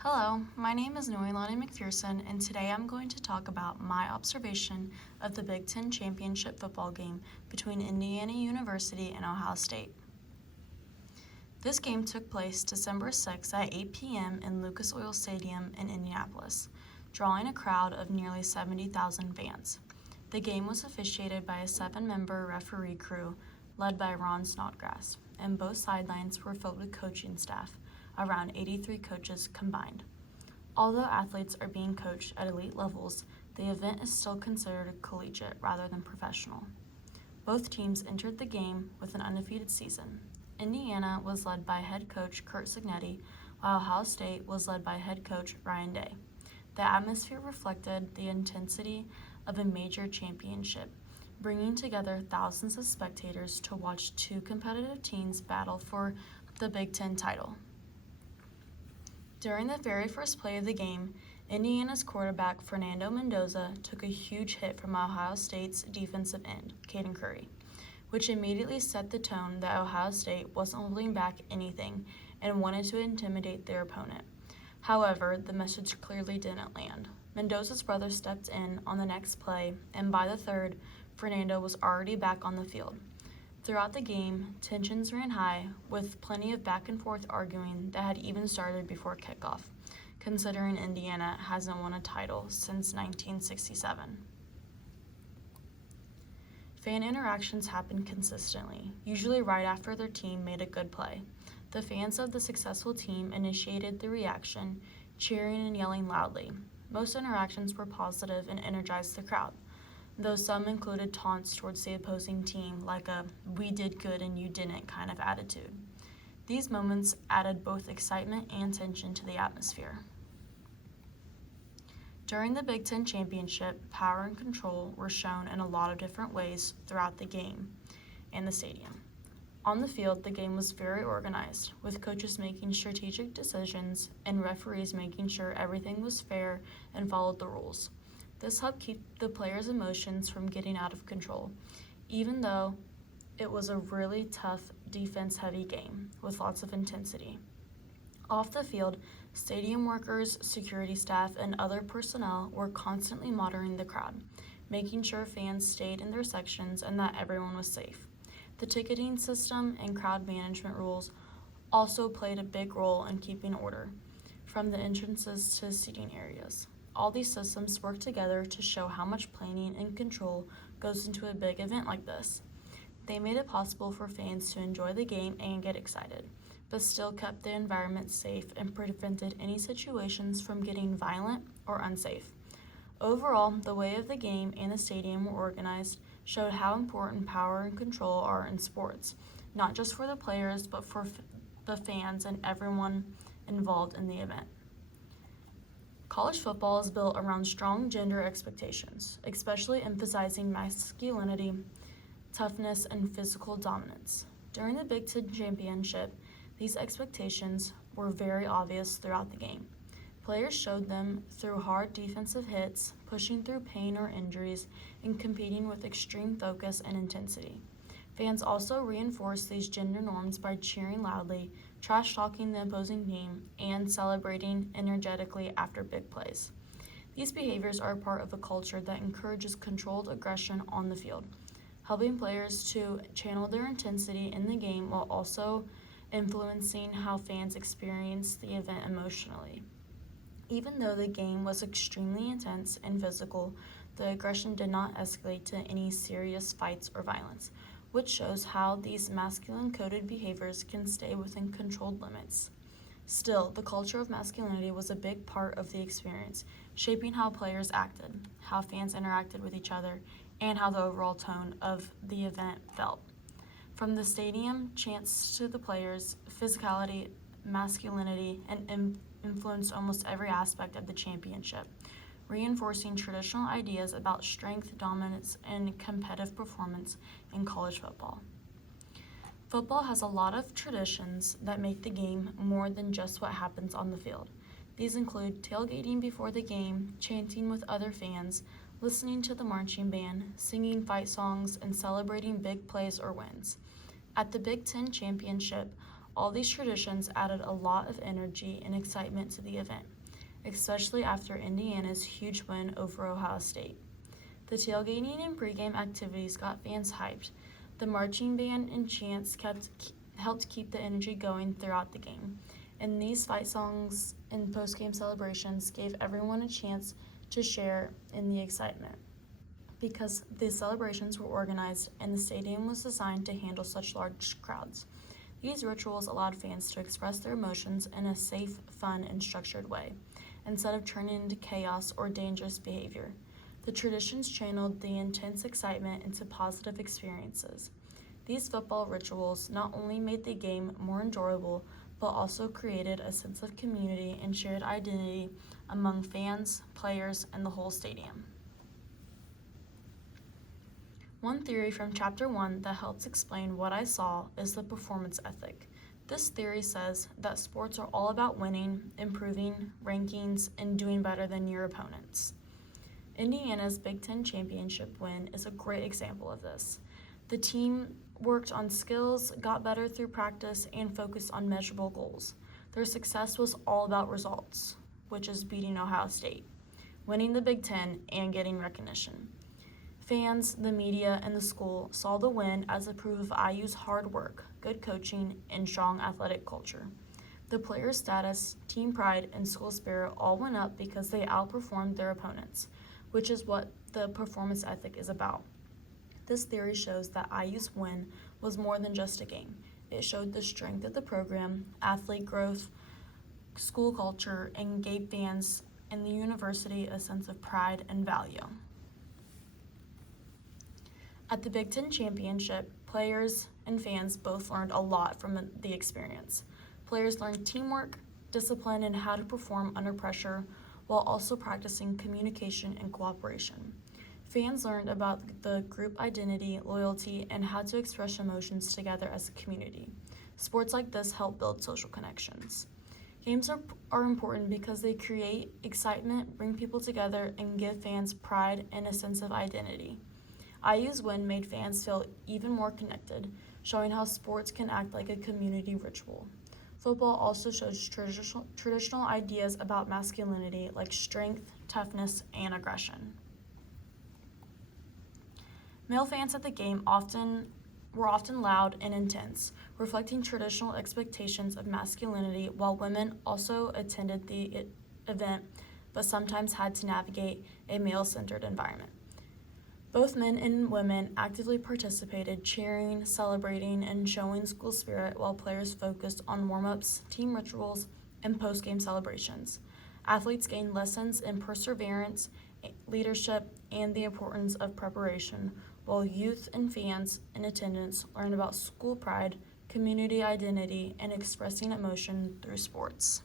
Hello, my name is Noelani McPherson, and today I'm going to talk about my observation of the Big Ten Championship football game between Indiana University and Ohio State. This game took place December 6 at 8 p.m. in Lucas Oil Stadium in Indianapolis, drawing a crowd of nearly 70,000 fans. The game was officiated by a 7-member referee crew led by Ron Snodgrass, and both sidelines were filled with coaching staff, around 83 coaches combined. Although athletes are being coached at elite levels, the event is still considered collegiate rather than professional. Both teams entered the game with an undefeated season. Indiana was led by head coach Curt Cignetti, while Ohio State was led by head coach Ryan Day. The atmosphere reflected the intensity of a major championship, bringing together thousands of spectators to watch two competitive teams battle for the Big Ten title. During the very first play of the game, Indiana's quarterback Fernando Mendoza took a huge hit from Ohio State's defensive end, Caden Curry, which immediately set the tone that Ohio State wasn't holding back anything and wanted to intimidate their opponent. However, the message clearly didn't land. Mendoza's brother stepped in on the next play, and by the third, Fernando was already back on the field. Throughout the game, tensions ran high, with plenty of back and forth arguing that had even started before kickoff, considering Indiana hasn't won a title since 1967. Fan interactions happened consistently, usually right after their team made a good play. The fans of the successful team initiated the reaction, cheering and yelling loudly. Most interactions were positive and energized the crowd, though some included taunts towards the opposing team, like a "we did good and you didn't" kind of attitude. These moments added both excitement and tension to the atmosphere. During the Big Ten Championship, power and control were shown in a lot of different ways throughout the game and the stadium. On the field, the game was very organized, with coaches making strategic decisions and referees making sure everything was fair and followed the rules. This helped keep the players' emotions from getting out of control, even though it was a really tough defense-heavy game with lots of intensity. Off the field, stadium workers, security staff, and other personnel were constantly monitoring the crowd, making sure fans stayed in their sections and that everyone was safe. The ticketing system and crowd management rules also played a big role in keeping order, from the entrances to seating areas. All these systems work together to show how much planning and control goes into a big event like this. They made it possible for fans to enjoy the game and get excited, but still kept the environment safe and prevented any situations from getting violent or unsafe. Overall, the way of the game and the stadium were organized showed how important power and control are in sports, not just for the players, but for the fans and everyone involved in the event. College football is built around strong gender expectations, especially emphasizing masculinity, toughness, and physical dominance. During the Big Ten Championship, these expectations were very obvious throughout the game. Players showed them through hard defensive hits, pushing through pain or injuries, and competing with extreme focus and intensity. Fans also reinforced these gender norms by cheering loudly, trash-talking the opposing team, and celebrating energetically after big plays. These behaviors are part of a culture that encourages controlled aggression on the field, helping players to channel their intensity in the game while also influencing how fans experience the event emotionally. Even though the game was extremely intense and physical, the aggression did not escalate to any serious fights or violence, which shows how these masculine-coded behaviors can stay within controlled limits. Still, the culture of masculinity was a big part of the experience, shaping how players acted, how fans interacted with each other, and how the overall tone of the event felt. From the stadium chants to the players, physicality, masculinity, and influenced almost every aspect of the championship, reinforcing traditional ideas about strength, dominance, and competitive performance in college football. Football has a lot of traditions that make the game more than just what happens on the field. These include tailgating before the game, chanting with other fans, listening to the marching band, singing fight songs, and celebrating big plays or wins. At the Big Ten Championship, All these traditions added a lot of energy and excitement to the event, especially after Indiana's huge win over Ohio State. The tailgating and pregame activities got fans hyped. The marching band and chants helped keep the energy going throughout the game, and these fight songs and post-game celebrations gave everyone a chance to share in the excitement. Because the celebrations were organized and the stadium was designed to handle such large crowds. These rituals allowed fans to express their emotions in a safe, fun, and structured way, instead of turning into chaos or dangerous behavior. The traditions channeled the intense excitement into positive experiences. These football rituals not only made the game more enjoyable, but also created a sense of community and shared identity among fans, players, and the whole stadium. One theory from Chapter 1 that helps explain what I saw is the performance ethic. This theory says that sports are all about winning, improving, rankings, and doing better than your opponents. Indiana's Big Ten championship win is a great example of this. The team worked on skills, got better through practice, and focused on measurable goals. Their success was all about results, which is beating Ohio State, winning the Big Ten, and getting recognition. Fans, the media, and the school saw the win as a proof of IU's hard work, good coaching, and strong athletic culture. The players' status, team pride, and school spirit all went up because they outperformed their opponents, which is what the performance ethic is about. This theory shows that IU's win was more than just a game. It showed the strength of the program, athlete growth, school culture, and gave fans and the university a sense of pride and value. At the Big Ten Championship, players and fans both learned a lot from the experience. Players learned teamwork, discipline, and how to perform under pressure, while also practicing communication and cooperation. Fans learned about the group identity, loyalty, and how to express emotions together as a community. Sports like this help build social connections. Games are important because they create excitement, bring people together, and give fans pride and a sense of identity. IU's win made fans feel even more connected, showing how sports can act like a community ritual. Football also shows traditional ideas about masculinity like strength, toughness, and aggression. Male fans at the game were often loud and intense, reflecting traditional expectations of masculinity, while women also attended the event but sometimes had to navigate a male-centered environment. Both men and women actively participated, cheering, celebrating, and showing school spirit while players focused on warm-ups, team rituals, and post-game celebrations. Athletes gained lessons in perseverance, leadership, and the importance of preparation, while youth and fans in attendance learned about school pride, community identity, and expressing emotion through sports.